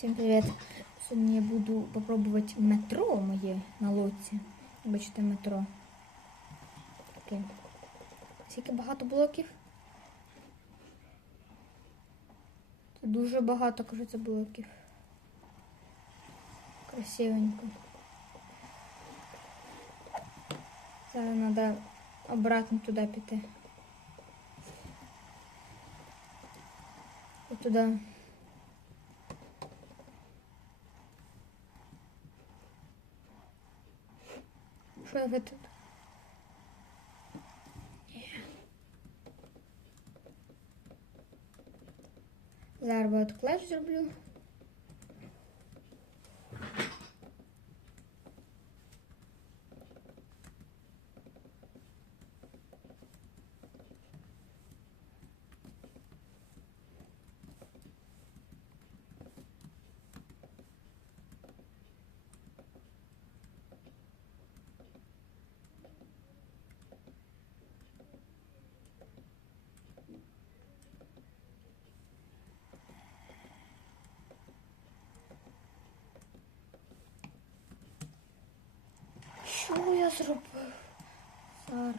Всім привіт! Сьогодні я буду попробувати метро моє на лодці. Бачите, метро. Таке. Скільки багато блоків? Це дуже багато, кажеться, блоків. Красивенько. Зараз треба обратно туди піти. І туди. Що ви тут? Зараз клеш зроблю. Що я зробив? Зараз.